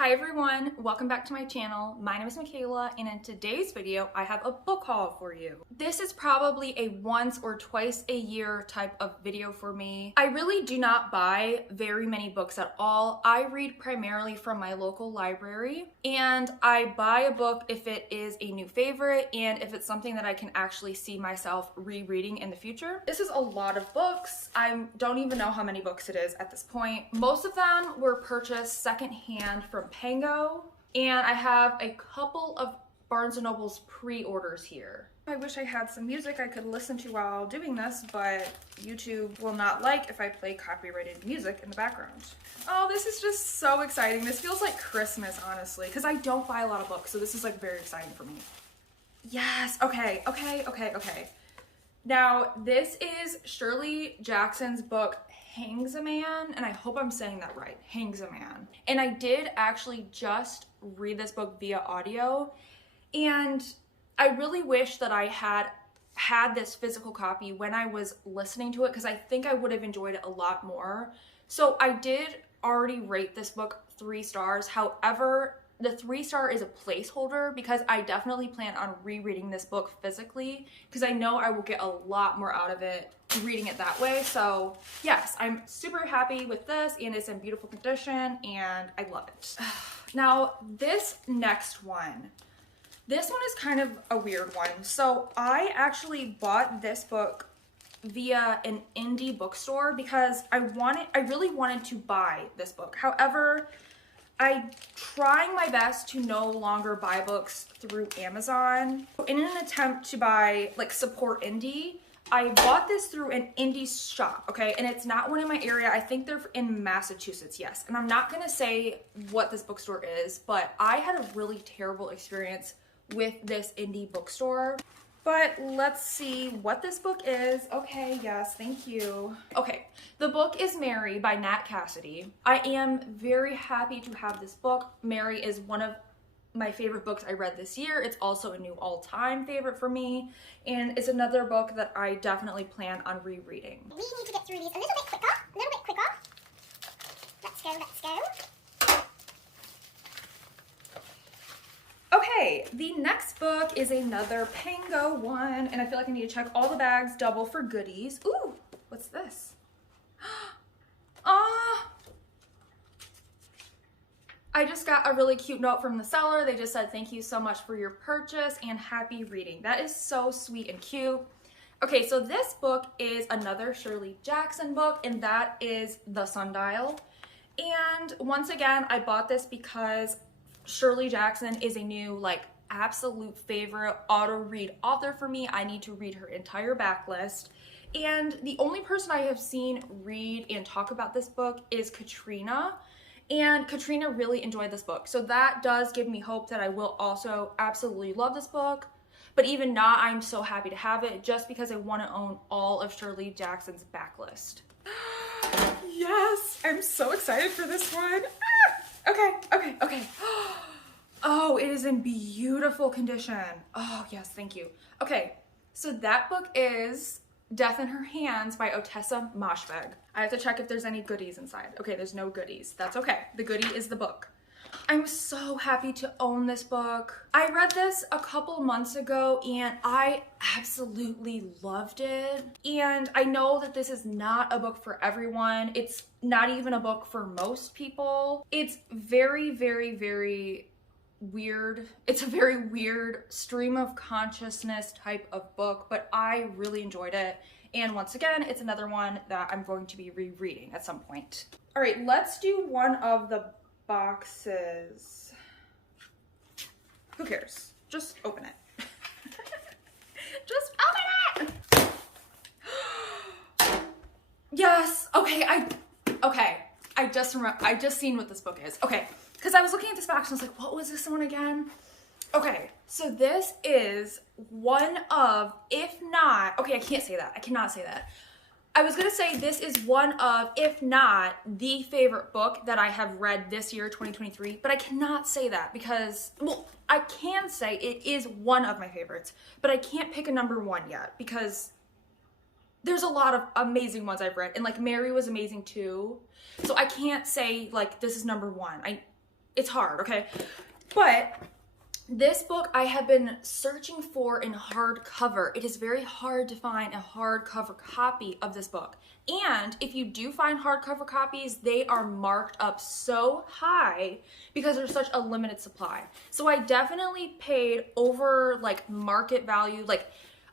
Hi everyone, welcome back to my channel. My name is Michaela, and in today's video I have a book haul for you. This is probably a once or twice a year type of video for me. I really do not buy very many books at all. I read primarily from my local library, and I buy a book if it is a new favorite and if it's something that I can actually see myself rereading in the future. This is a lot of books. I don't even know how many books it is at this point. Most of them were purchased secondhand from Pango, and I have a couple of Barnes & Noble's pre-orders here. I wish I had some music I could listen to while doing this, but YouTube will not like if I play copyrighted music in the background. Oh, this is just so exciting. This feels like Christmas, honestly, because I don't buy a lot of books, so this is like very exciting for me. Yes, okay. Now, this is Shirley Jackson's book, 𝚆𝙾𝙽𝙽𝙴𝙲𝚃, and I hope I'm saying that right, 𝚆𝙾𝙽𝙽𝙽. And I did actually just read this book via audio, and I really wish that I had this physical copy when I was listening to it, because I think I would have enjoyed it a lot more. So I did already rate this book 3 stars. However, the 3-star is a placeholder because I definitely plan on rereading this book physically, because I know I will get a lot more out of it reading it that way. So yes, I'm super happy with this, and it's in beautiful condition and I love it. Now this next one, this one is kind of a weird one. So I actually bought this book via an indie bookstore because I really wanted to buy this book. However, I'm trying my best to no longer buy books through Amazon. In an attempt to support indie, I bought this through an indie shop, okay? And it's not one in my area. I think they're in Massachusetts, yes. And I'm not gonna say what this bookstore is, but I had a really terrible experience with this indie bookstore. But let's see what this book is. Okay, yes, thank you. Okay, the book is Mary by Nat Cassidy. I am very happy to have this book. Mary is one of my favorite books I read this year. It's also a new all-time favorite for me, and it's another book that I definitely plan on rereading. We need to get through these a little bit quicker, Let's go. Okay, the next book is another Pango one, and I feel like I need to check all the bags double for goodies. Ooh, what's this? I just got a really cute note from the seller. They just said, thank you so much for your purchase and happy reading. That is so sweet and cute. Okay, so this book is another Shirley Jackson book, and that is The Sundial. And once again, I bought this because Shirley Jackson is a new, absolute favorite auto-read author for me. I need to read her entire backlist. And the only person I have seen read and talk about this book is Katrina. And Katrina really enjoyed this book. So that does give me hope that I will also absolutely love this book. But even not, I'm so happy to have it just because I want to own all of Shirley Jackson's backlist. Yes, I'm so excited for this one. Okay. Oh, it is in beautiful condition. Oh, yes, thank you. Okay, so that book is Death in Her Hands by 𝚆𝙾𝙽𝙃. I have to check if there's any goodies inside. Okay, there's no goodies. That's okay. The goodie is the book. I'm so happy to own this book. I read this a couple months ago and I absolutely loved it. And I know that this is not a book for everyone. It's not even a book for most people. It's very, very, very weird. It's a very weird stream of consciousness type of book, but I really enjoyed it. And once again, it's another one that I'm going to be rereading at some point. All right, let's do one of the boxes. Who cares? Just open it. Just open it! Yes, okay, I just remember, I just seen what this book is. Okay, because I was looking at this box and I was like, what was this one again? Okay, so this is one of, if not, okay, I can't say that. I cannot say that. I was gonna say this is one of, if not the favorite book that I have read this year, 2023, but I cannot say that because, well, I can say it is one of my favorites, but I can't pick a number 1 yet because there's a lot of amazing ones I've read, and Mary was amazing too. So I can't say this is number 1. it's hard, okay? But this book I have been searching for in hardcover. It is very hard to find a hardcover copy of this book. And if you do find hardcover copies, they are marked up so high because there's such a limited supply. So I definitely paid over like market value. Like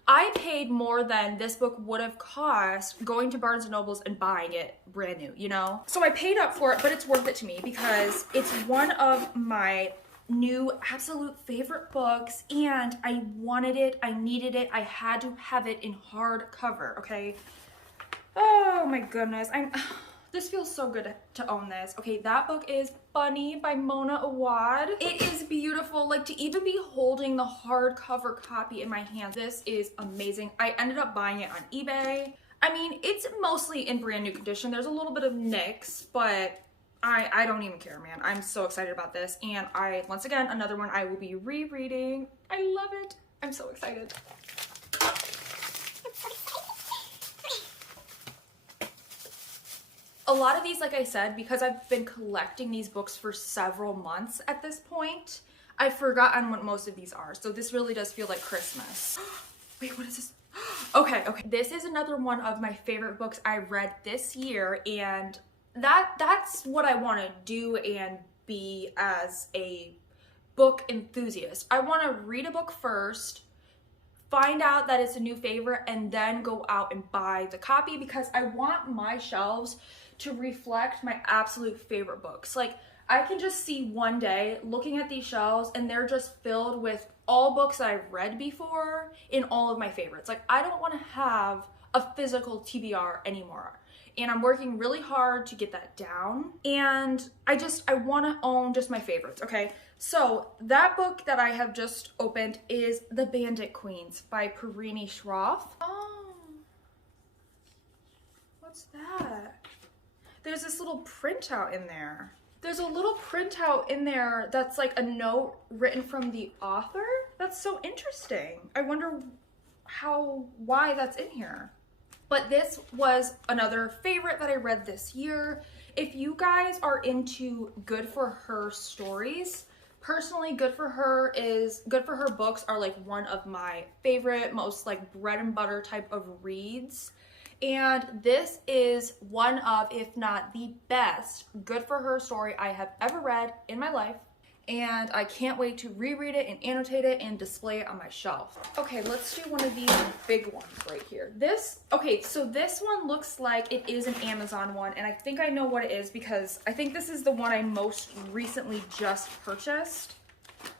I paid more than this book would have cost going to Barnes & Noble's and buying it brand new, you know? So I paid up for it, but it's worth it to me because it's one of my new absolute favorite books and I wanted it, I needed it, I had to have it in hardcover, okay? Oh my goodness, this feels so good to own this. Okay, that book is Bunny by Mona Awad. It is beautiful, like to even be holding the hardcover copy in my hand, this is amazing. I ended up buying it on eBay. I mean, it's mostly in brand new condition. There's a little bit of nicks, but I don't even care, man. I'm so excited about this. And once again, another one I will be rereading. I love it. I'm so excited. A lot of these, like I said, because I've been collecting these books for several months at this point, I've forgotten what most of these are. So this really does feel like Christmas. Wait, what is this? Okay. This is another one of my favorite books I read this year, and that's what I want to do and be as a book enthusiast. I want to read a book first, find out that it's a new favorite, and then go out and buy the copy because I want my shelves to reflect my absolute favorite books. Like I can just see one day looking at these shelves and they're just filled with all books that I've read before in all of my favorites. Like I don't want to have a physical TBR anymore. And I'm working really hard to get that down. And I want to own just my favorites, okay? So that book that I have just opened is The Bandit Queens by Perini Schroff. Oh, what's that? There's this little printout in there. There's a little printout in there that's like a note written from the author. That's so interesting. I wonder why that's in here. But this was another favorite that I read this year. If you guys are into Good for Her stories, personally, Good for Her books are like one of my favorite, most like bread and butter type of reads. And this is one of, if not the best, Good for Her story I have ever read in my life. And I can't wait to reread it and annotate it and display it on my shelf. Okay, let's do one of these big ones right here. So this one looks like it is an Amazon one, and I think I know what it is because I think this is the one I most recently just purchased.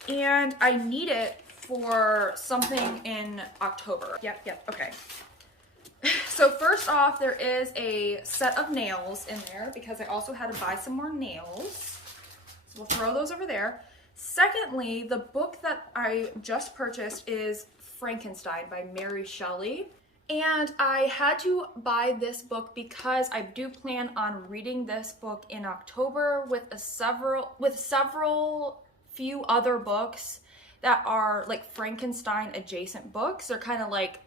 And I need it for something in October. Yep, okay. So first off, there is a set of nails in there because I also had to buy some more nails. We'll throw those over there. Secondly, the book that I just purchased is Frankenstein by Mary Shelley. And I had to buy this book because I do plan on reading this book in October with few other books that are like Frankenstein adjacent books. They're kind of like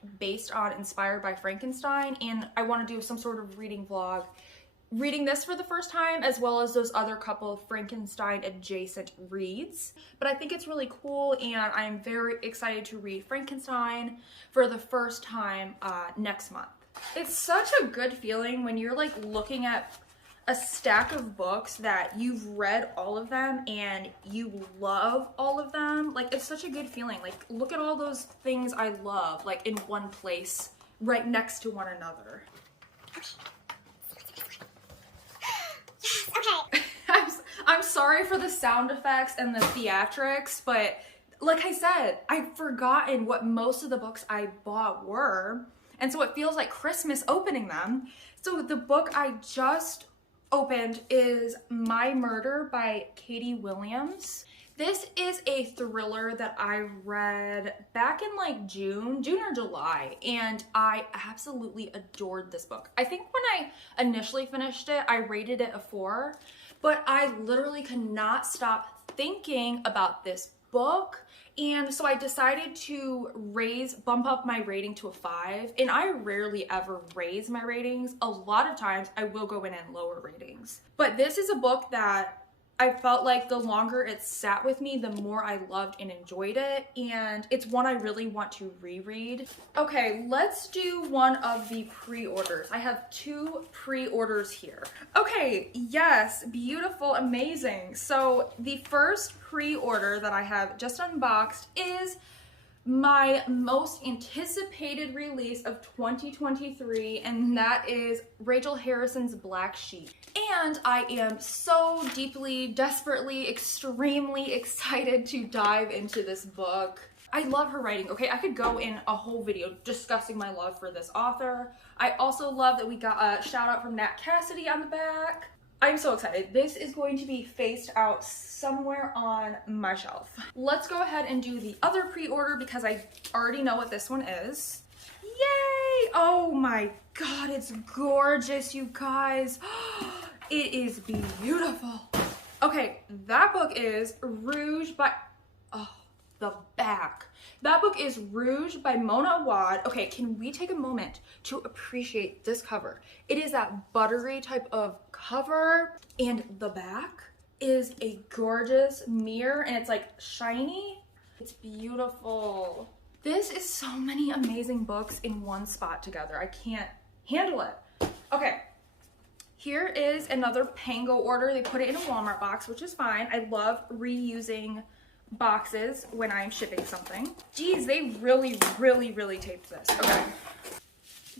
inspired by Frankenstein, and I want to do some sort of reading vlog reading this for the first time, as well as those other couple of Frankenstein adjacent reads. But I think it's really cool, and I'm very excited to read Frankenstein for the first time next month. It's such a good feeling when you're like looking at a stack of books that you've read all of them and you love all of them. Like it's such a good feeling. Like look at all those things I love like in one place right next to one another. Okay. I'm sorry for the sound effects and the theatrics, but like I said, I've forgotten what most of the books I bought were, and so it feels like Christmas opening them. So the book I just opened is My Murder by Katie Williams. This is a thriller that I read back in like June or July, and I absolutely adored this book. I think when I initially finished it, I rated it a 4, but I literally could not stop thinking about this book, and so I decided to bump up my rating to a 5, and I rarely ever raise my ratings. A lot of times I will go in and lower ratings. But this is a book that I felt like the longer it sat with me, the more I loved and enjoyed it, and it's one I really want to reread. Okay, let's do one of the pre-orders. I have 2 pre-orders here. Okay, yes, beautiful, amazing. So the first pre-order that I have just unboxed is my most anticipated release of 2023, and that is Rachel Harrison's Black Sheep. And I am so deeply, desperately, extremely excited to dive into this book. I love her writing, okay? I could go in a whole video discussing my love for this author. I also love that we got a shout out from Nat Cassidy on the back. I'm so excited. This is going to be faced out somewhere on my shelf. Let's go ahead and do the other pre-order because I already know what this one is. Yay! Oh my god, it's gorgeous, you guys. It is beautiful. Okay, that book is Rouge by... Oh, the back. That book is Rouge by Mona Awad. Okay, can we take a moment to appreciate this cover? It is that buttery type of cover, and the back is a gorgeous mirror, and it's like shiny. It's beautiful. This is so many amazing books in one spot together. I can't handle it. Okay, here is another Pango order. They put it in a Walmart box, which is fine. I love reusing boxes when I'm shipping something. Geez, they really taped this. Okay.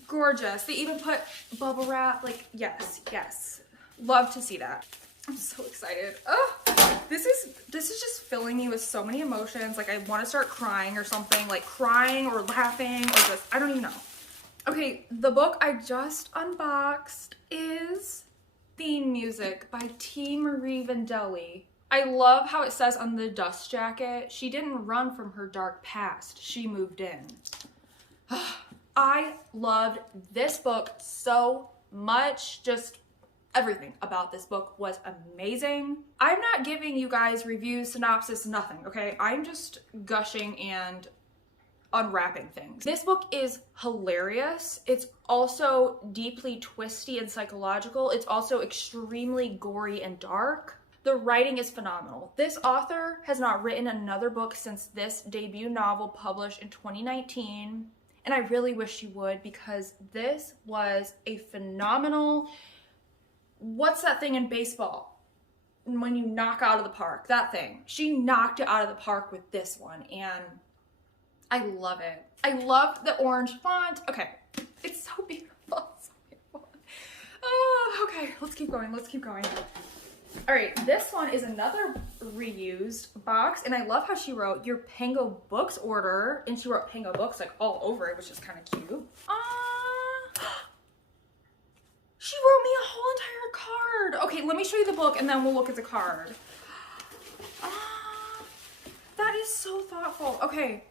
Gorgeous. They even put bubble wrap. Like, yes. Love to see that. I'm so excited. Oh, this is just filling me with so many emotions. Like, I want to start crying or something. Like, crying or laughing or just, I don't even know. Okay, the book I just unboxed is Theme Music by 𝚲𝚾 𝙲𝚃. I love how it says on the dust jacket, she didn't run from her dark past, she moved in. I loved this book so much. Just everything about this book was amazing. I'm not giving you guys reviews, synopsis, nothing, okay? I'm just gushing and unwrapping things. This book is hilarious. It's also deeply twisty and psychological. It's also extremely gory and dark. The writing is phenomenal. This author has not written another book since this debut novel published in 2019, and I really wish she would, because this was a phenomenal, what's that thing in baseball when you knock out of the park? That thing. She knocked it out of the park with this one, and I love it. I love the orange font. Okay, it's so beautiful. So beautiful. Oh, okay, let's keep going. All right, this one is another reused box, and I love how she wrote your Pango Books order, and she wrote Pango Books like all over it, which is kind of cute. She wrote me a whole entire card. Okay, let me show you the book, and then we'll look at the card. That is so thoughtful. Okay.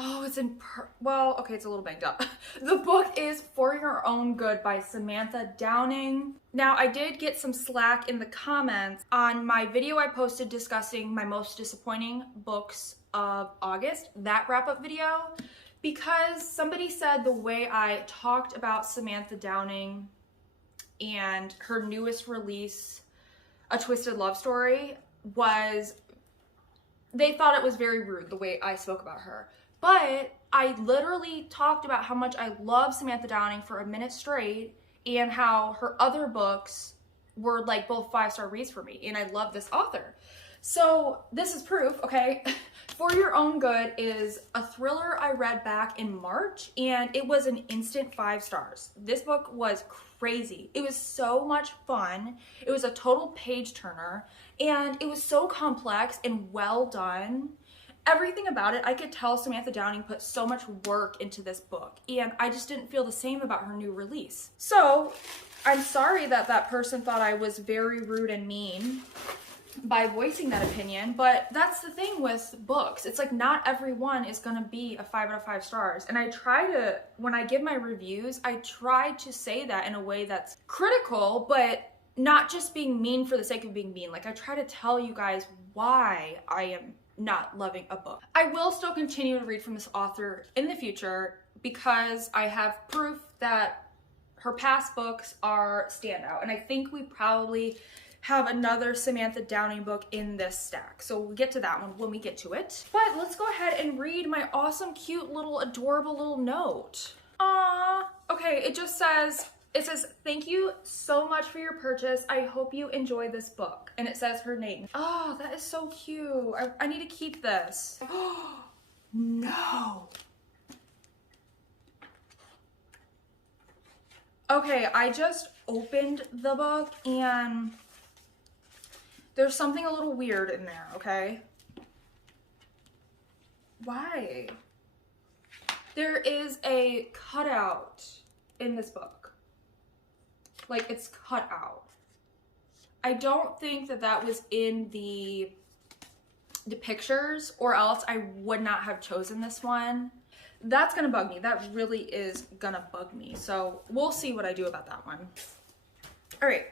Oh, it's in well, okay, it's a little banged up. The book is For Your Own Good by Samantha Downing. Now, I did get some slack in the comments on my video I posted discussing my most disappointing books of August, that wrap-up video, because somebody said the way I talked about Samantha Downing and her newest release, A Twisted Love Story, was, they thought it was very rude the way I spoke about her. But I literally talked about how much I love Samantha Downing for a minute straight, and how her other books were like both 5-star reads for me, and I love this author. So this is proof, okay? For Your Own Good is a thriller I read back in March, and it was an instant 5 stars. This book was crazy. It was so much fun. It was a total page turner, and it was so complex and well done. Everything about it, I could tell Samantha Downing put so much work into this book, and I just didn't feel the same about her new release. So I'm sorry that that person thought I was very rude and mean by voicing that opinion, but that's the thing with books. It's like not everyone is gonna be a 5 out of 5 stars. And I try to, when I give my reviews, I try to say that in a way that's critical, but not just being mean for the sake of being mean. Like, I try to tell you guys why I am not loving a book. I will still continue to read from this author in the future because I have proof that her past books are standout. And I think we probably have another Samantha Downing book in this stack. So we'll get to that one when we get to it. But let's go ahead and read my awesome, cute, little, adorable little note. Aww. Okay, it says, thank you so much for your purchase. I hope you enjoy this book. And it says her name. Oh, that is so cute. I need to keep this. Oh, no. Okay, I just opened the book and there's something a little weird in there, okay? Why? There is a cutout in this book. Like, it's cut out. I don't think that that was in the pictures, or else I would not have chosen this one. That's gonna bug me. That really is gonna bug me. So we'll see what I do about that one. All right.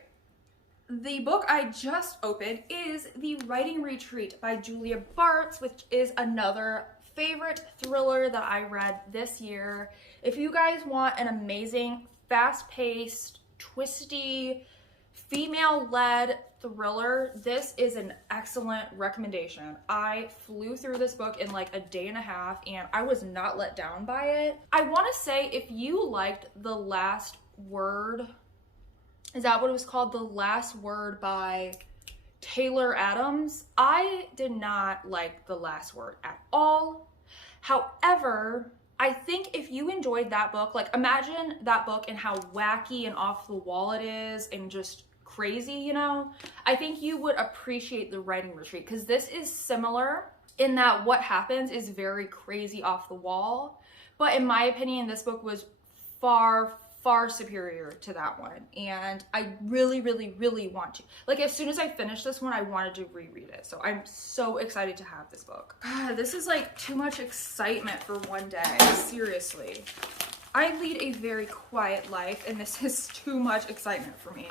The book I just opened is The Writing Retreat by Julia Bartz, which is another favorite thriller that I read this year. If you guys want an amazing, fast-paced, twisty, female-led thriller, this is an excellent recommendation. I flew through this book in like a day and a half and I was not let down by it. I want to say, if you liked The Last Word, is that what it was called? The Last Word by Taylor Adams. I did not like The Last Word at all. However, I think if you enjoyed that book, like imagine that book and how wacky and off the wall it is and just crazy, you know, I think you would appreciate The Writing Retreat, because this is similar in that what happens is very crazy off the wall. But in my opinion, this book was far superior to that one, and I really want to, like, as soon as I finished this one, I wanted to reread it. So I'm so excited to have this book. God, this is like too much excitement for one day. Seriously, I lead a very quiet life and this is too much excitement for me.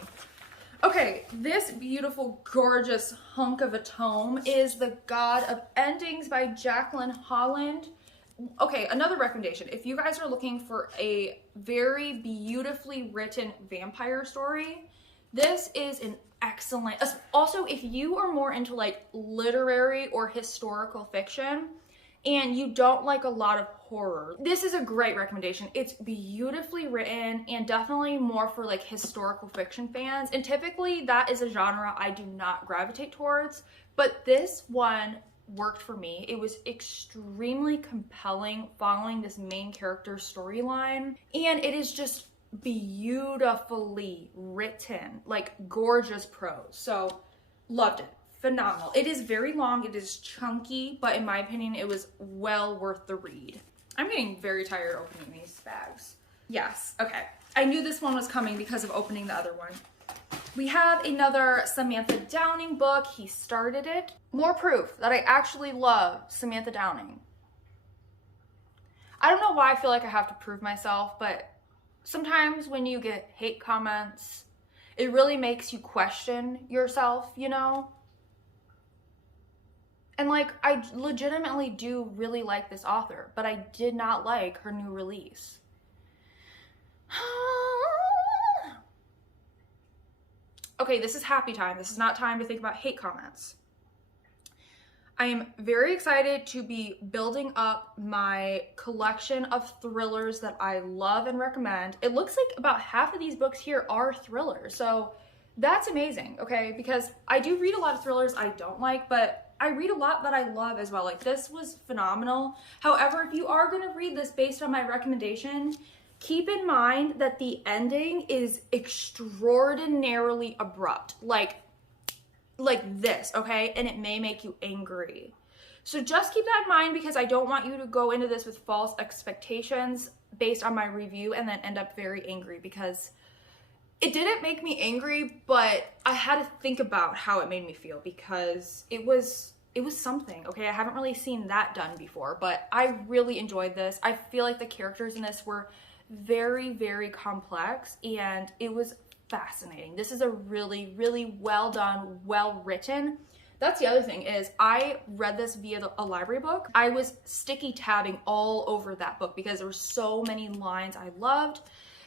Okay, this beautiful, gorgeous hunk of a tome is The God of Endings by Jacqueline Holland. Okay, another recommendation. If you guys are looking for a very beautifully written vampire story, this is an excellent... Also, if you are more into like literary or historical fiction and you don't like a lot of horror, this is a great recommendation. It's beautifully written and definitely more for like historical fiction fans. And typically that is a genre I do not gravitate towards, but this one worked for me. It was extremely compelling, following this main character storyline, and it is just beautifully written, like gorgeous prose. So loved it. Phenomenal. It is very long, it is chunky, but in my opinion it was well worth the read. I'm getting very tired opening these bags. Yes, okay. I knew this one was coming because of opening the other one. We have another Samantha Downing book. He started it. More proof that I actually love Samantha Downing. I don't know why I feel like I have to prove myself, but sometimes when you get hate comments, it really makes you question yourself, you know? And like, I legitimately do really like this author, but I did not like her new release. Okay, this is happy time. This is not time to think about hate comments. I am very excited to be building up my collection of thrillers that I love and recommend. It looks like about half of these books here are thrillers, so that's amazing, okay? Because I do read a lot of thrillers I don't like, but I read a lot that I love as well. Like, this was phenomenal. However, if you are gonna read this based on my recommendation, keep in mind that the ending is extraordinarily abrupt, like this, okay? And it may make you angry. So just keep that in mind, because I don't want you to go into this with false expectations based on my review and then end up very angry, because it didn't make me angry, but I had to think about how it made me feel, because it was something, okay? I haven't really seen that done before, but I really enjoyed this. I feel like the characters in this were very complex, and it was fascinating. This is a really well done, well written. That's the other thing, is I read this via a library book. I was sticky tabbing all over that book because there were so many lines I loved.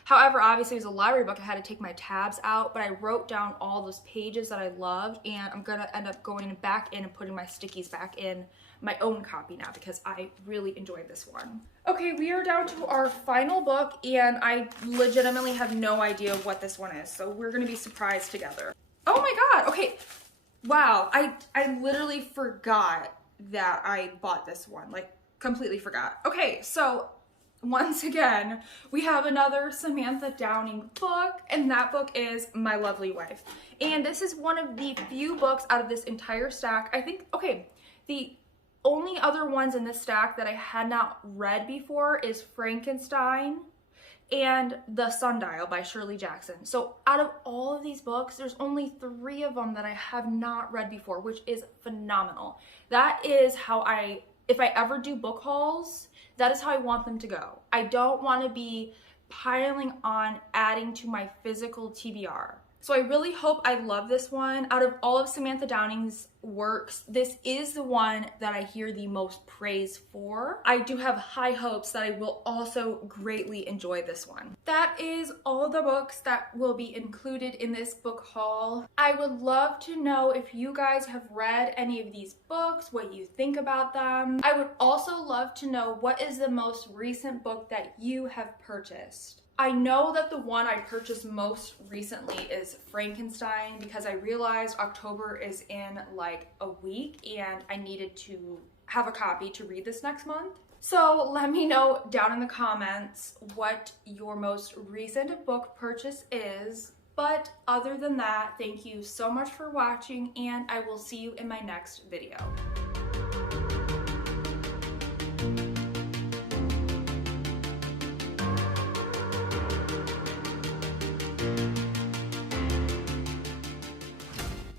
However, obviously it was a library book. I had to take my tabs out, but I wrote down all those pages that I loved, and I'm gonna end up going back in and putting my stickies back in my own copy now because I really enjoyed this one. Okay, we are down to our final book, and I legitimately have no idea what this one is, so we're gonna be surprised together. Oh my god, okay. Wow, I literally forgot that I bought this one, like completely forgot. Okay, so once again, we have another Samantha Downing book, and that book is My Lovely Wife. And this is one of the few books out of this entire stack. I think, okay, the only other ones in this stack that I had not read before is Frankenstein and The Sundial by Shirley Jackson. So out of all of these books, there's only 3 of them that I have not read before, which is phenomenal. That is how if I ever do book hauls, that is how I want them to go. I don't want to be piling on adding to my physical TBR. So I really hope I love this one. Out of all of Samantha Downing's works, this is the one that I hear the most praise for. I do have high hopes that I will also greatly enjoy this one. That is all of the books that will be included in this book haul. I would love to know if you guys have read any of these books, what you think about them. I would also love to know what is the most recent book that you have purchased. I know that the one I purchased most recently is Frankenstein because I realized October is in like a week and I needed to have a copy to read this next month. So let me know down in the comments what your most recent book purchase is. But other than that, thank you so much for watching, and I will see you in my next video.